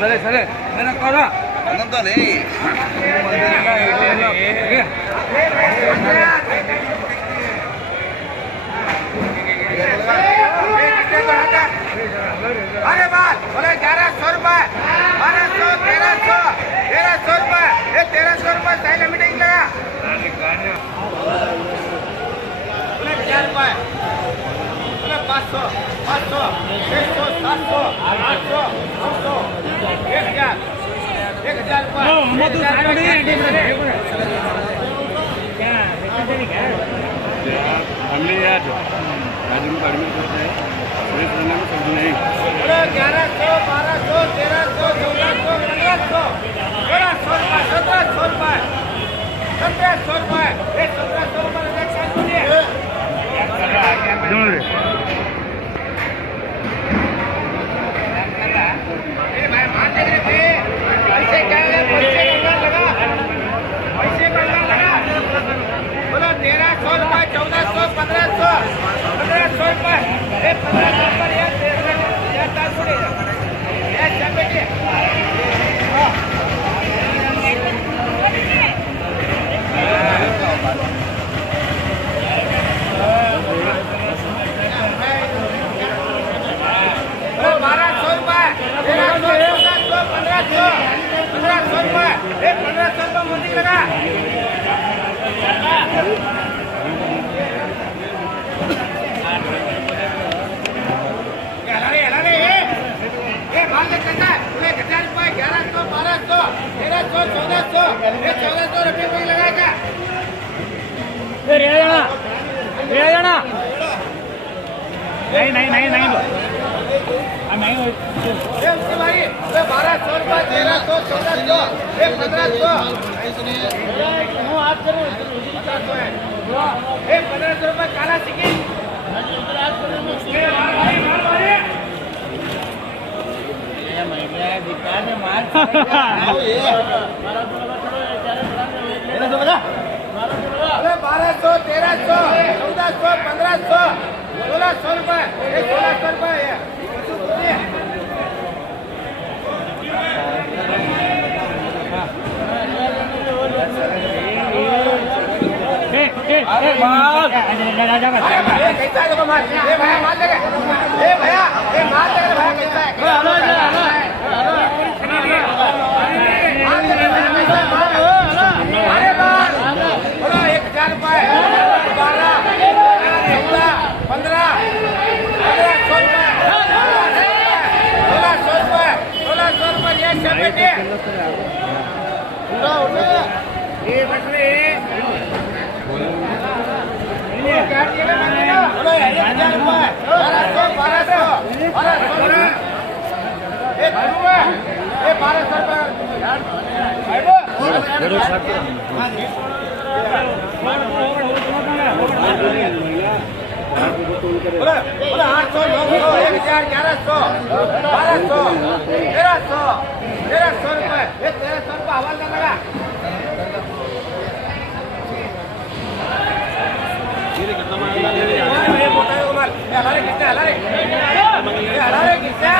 సరే సరే నేను కూడా అనంతానే अरे बात बोले 1100 रुपए 1200 1300 1300 रुपए ये 1300 रुपए साइड मीटिंग लगा बोले 1000 रुपए बोले 500 500 600 700 800 900 1000 रुपए हमने यार राजू में कड़मी करते हैं में सब नहीं 1100 1200 1300 1400 1500 1600 रुपए 1700 रुपए 1700 रुपए पैसे क्या है पैसे लगा बोलो 1300 रुपए 1400 1500 रुपए 1500 पर नहीं नहीं नहीं नहीं नहीं 1200 रुपए 1300 1400 1500 1500 रुपए काला सिक्की अरे 1200 1300 1400 1500 1600 रुपए 1600 रुपए कैसा है मार भैया मार लगे भैया मार लगे भैया कैसा है अरे बार बोलो 1000 रुपए 12 14 15 1600 रुपए 1600 रुपए ये सब बेटे ये बटले बोलो 1000 रुपए 1200 बोले 800 900 1000 1100 1200 1300 रुपए ये 1300 रुपए हवाला लगा हलारे कितना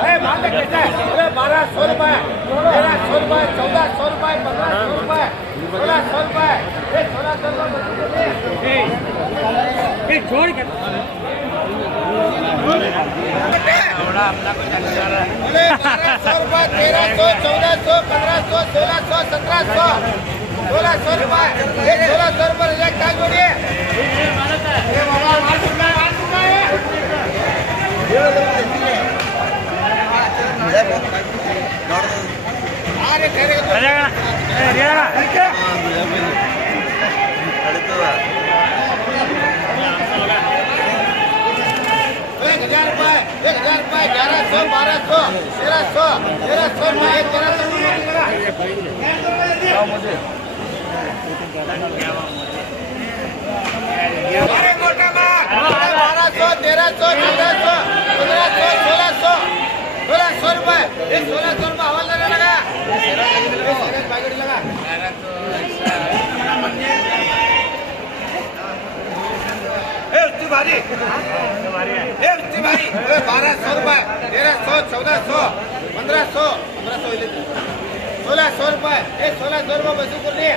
अरे माल कितना है 1200 रुपए 1300 रुपए 1400 रुपए 1500 रुपए 1600 रुपए 1600 रुपए छोड़ के थोड़ा अपना को चल रहा है 1200 रुपए 1300 1400 1500 1600 1700 1600 रुपए 1600 रुपए रिजेक्ट कर जोड़िए ये बाबा माल चुका है अरे तेरे को रुपए 1100 1200 1300 रुपए 1300 मुझे अरे मोटा माल 1200 1300 1400 1500 1600 रुपए 1600 रुपए हवाला लगा भारी 1200 रुपए 1300 1400 1500 1600 रुपये 1600 रुपये बसू करनी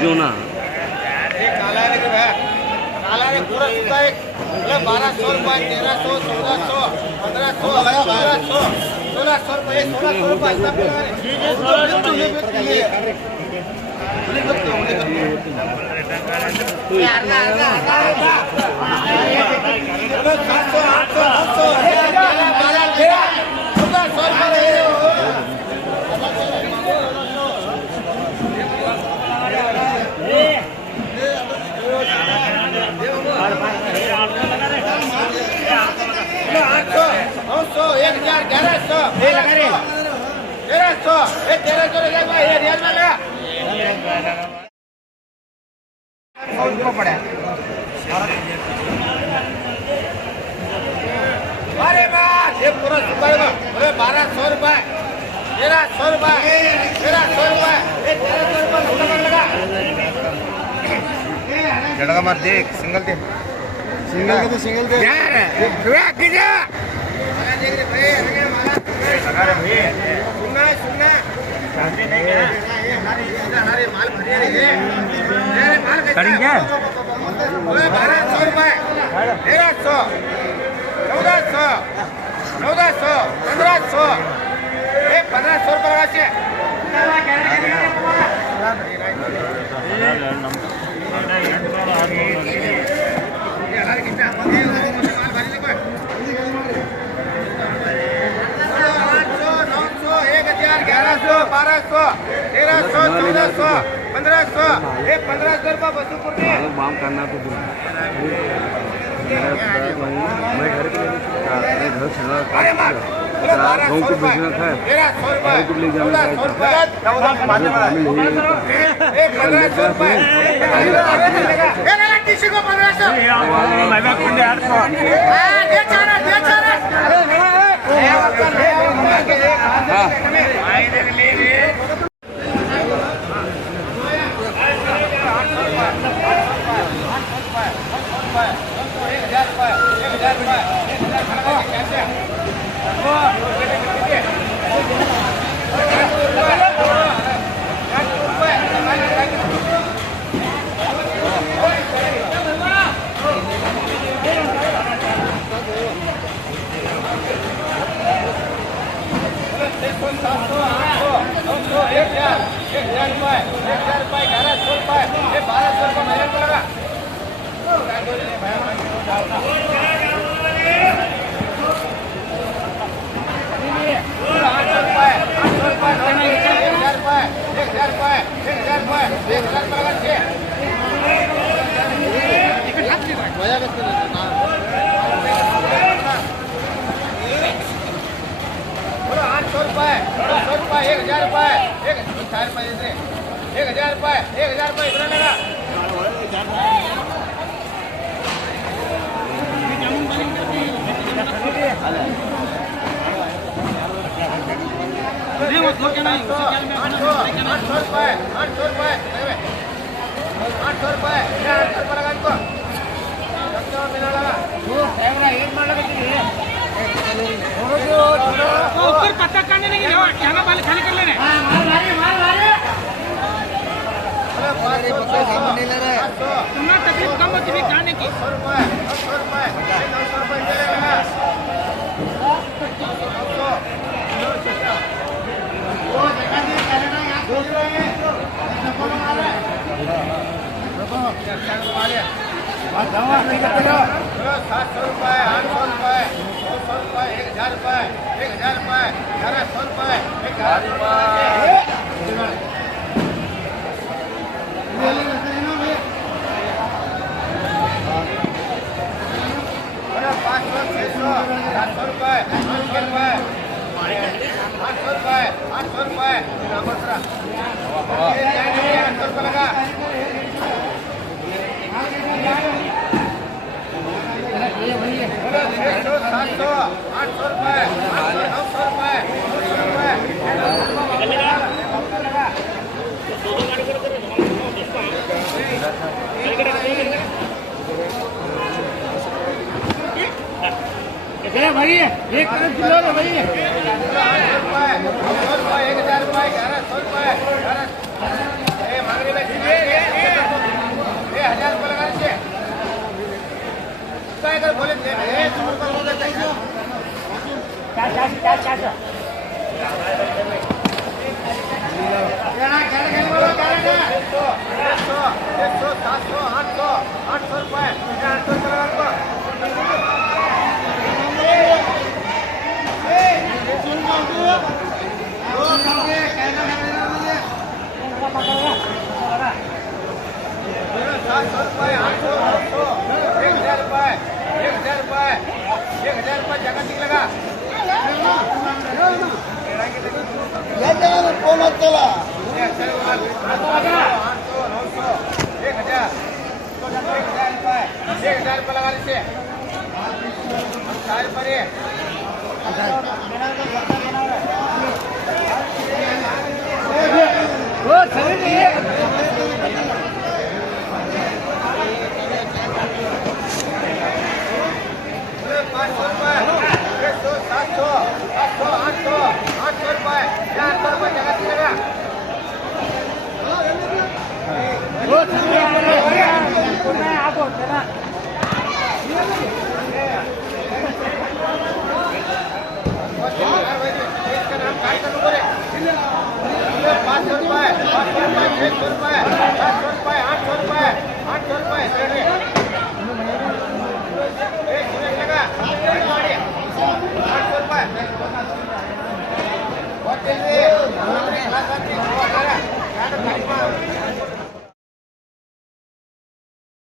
जो ना काला है कि भाई काला है पूरा सूता एक 1200 रुपये 1300 1400 1500 1600 रुपये 1600 रुपये अरे बात ये पूरा 1200 रुपये 1300 रुपये 1300 रुपये 1300 रुपये लगा जड़गा मार दे सिंगल दे यार सुनना माल करेंगे 1200 रुपये 1300 1400 1400 1500 1500 रुपये बाम करना तो दूर मैं घर पे घर छड़ा गाँव को भेजना था घर को ले जाना ऊपर पत्ता काटने नहीं यहाँ वाले खाली कर लेने तुम्हारा तकलीफ कम होती है खाने की चले भाई एक तरफ किलो है भाई 1000 रुपये 1100 रुपये 1000 रुपये लगा दीजिए काय कर बोले फोन चला 1000 रुपये लगा लीजिए 4 रुपये